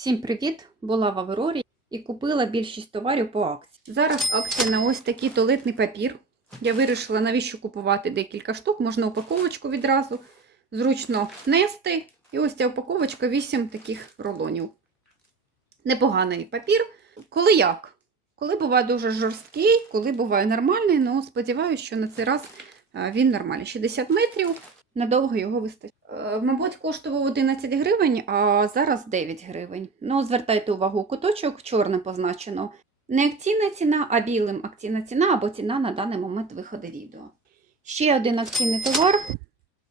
Всім привіт! Була в Аврорі і купила більшість товарів по акції. Зараз акція на ось такий туалетний папір. Я вирішила, навіщо купувати декілька штук, можна упаковочку відразу, зручно нести. І ось ця упаковочка 8 таких рулонів. Непоганий папір. Коли як? Коли буває дуже жорсткий, коли буває нормальний, ну сподіваюся, що на цей раз він нормальний. 60 метрів, надовго його вистачить. Е, Мабуть, коштував 11 гривень, а зараз 9 гривень. Ну, звертайте увагу, куточок чорне позначено. Не акційна ціна, а білим акційна ціна або ціна на даний момент виходу відео. Ще один акційний товар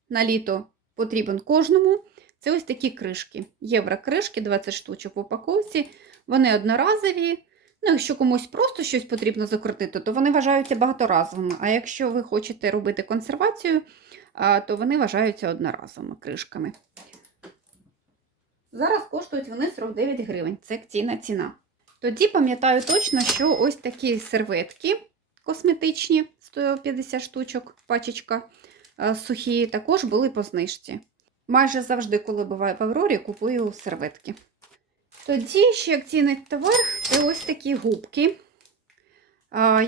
на літо потрібен кожному. Це ось такі кришки. Євро-кришки, 20 штучок в упаковці. Вони одноразові. Ну, якщо комусь просто щось потрібно закрутити, то вони вважаються багаторазовими. А якщо ви хочете робити консервацію, то вони вважаються одноразовими кришками. Зараз коштують вони 49 гривень. Це акційна ціна. Тоді пам'ятаю точно, що ось такі серветки косметичні, 150 штучок, пачечка е, сухі, також були по знижці. Майже завжди, коли буває в Аврорі, купую серветки. Тоді ще акційний товар це ось такі губки.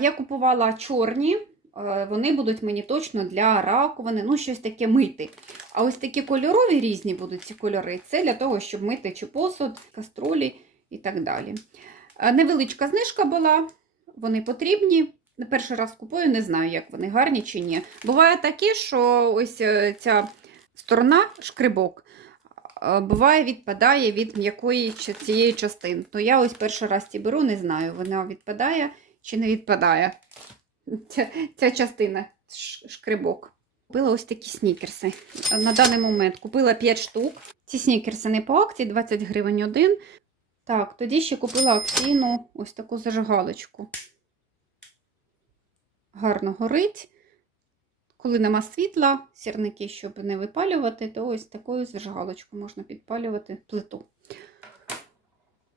Я купувала чорні, вони будуть мені точно для раковини, ну щось таке мити. А ось такі кольорові різні будуть ці кольори. Це для того, щоб мити чи посуд, каструлі і так далі. Е, Невеличка знижка була, вони потрібні. Перший раз купую, не знаю, як вони гарні чи ні. Буває таке, що ось е, ця сторона, шкрибок, е, буває, відпадає від м'якої цієї частини. То я ось перший раз ці беру, не знаю, вона відпадає чи не відпадає. Ця, ця частина шкрибок. Купила ось такі снікерси. На даний момент купила 5 штук. Ці снікерси не по акції, 20 гривень один. Так, тоді ще купила акційну ось таку зажигалочку. Гарно горить. Коли нема світла, сірники, щоб не випалювати, то ось такою зажигалочкою можна підпалювати плиту.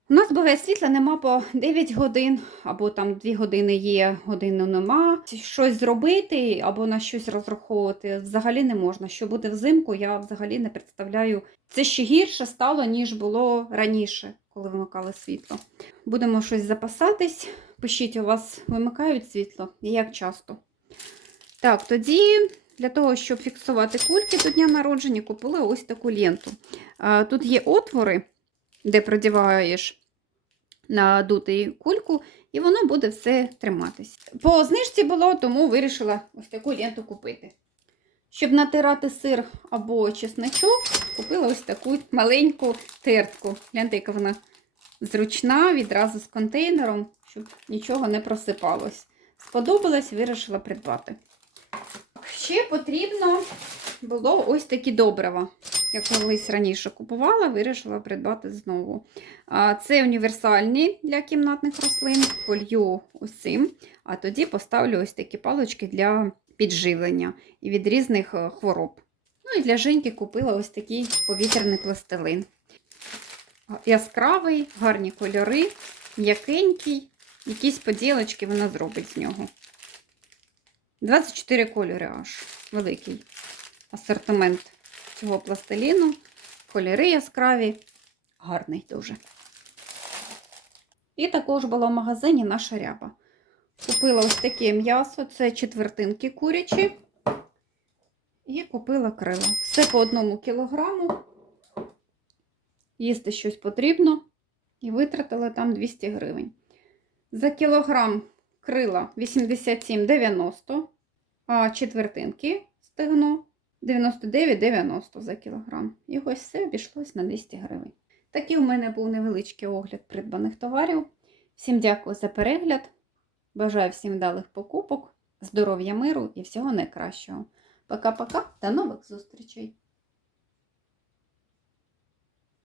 У нас буває світла нема по 9 годин, або там 2 години є, години нема. Щось зробити або на щось розраховувати взагалі не можна. Що буде взимку, я взагалі не представляю. Це ще гірше стало, ніж було раніше, коли вимикали світло. Будемо щось запасатись. Пишіть, у вас вимикають світло і як часто. Так, тоді для того, щоб фіксувати кульки до дня народження, купила ось таку ленту. Тут є отвори, де продіваєш надутий кульку, і воно буде все триматись. По знижці було, тому вирішила ось таку ленту купити. Щоб натирати сир або чесночок, купила ось таку маленьку тертку. Гляньте, яка вона зручна, відразу з контейнером, щоб нічого не просипалось. Сподобалось, вирішила придбати. Ще потрібно було ось такі добрива. Я колись раніше купувала, вирішила придбати знову. Це універсальні для кімнатних рослин. Полью цим, а тоді поставлю ось такі палички для підживлення і від різних е, хвороб. Ну і для Женьки купила ось такий повітряний пластилин. Яскравий, гарні кольори, м'якенький, якісь поділочки вона зробить з нього. 24 кольори аж великий асортимент цього пластиліну. Кольори яскраві, гарний дуже. І також була в магазині наша ряба. Купила ось таке м'ясо, це четвертинки курячі. І купила крила. Все по одному кілограму. Їсти щось потрібно. І витратила там 200 гривень. За кілограм крила 87,90, а четвертинки стегно 99,90 за кілограм. І все обійшлось на 200 гривень. Такий у мене був невеличкий огляд придбаних товарів. Всім дякую за перегляд. Бажаю всім вдалих покупок, здоров'я миру і всього найкращого. Пока-пока, до нових зустрічей!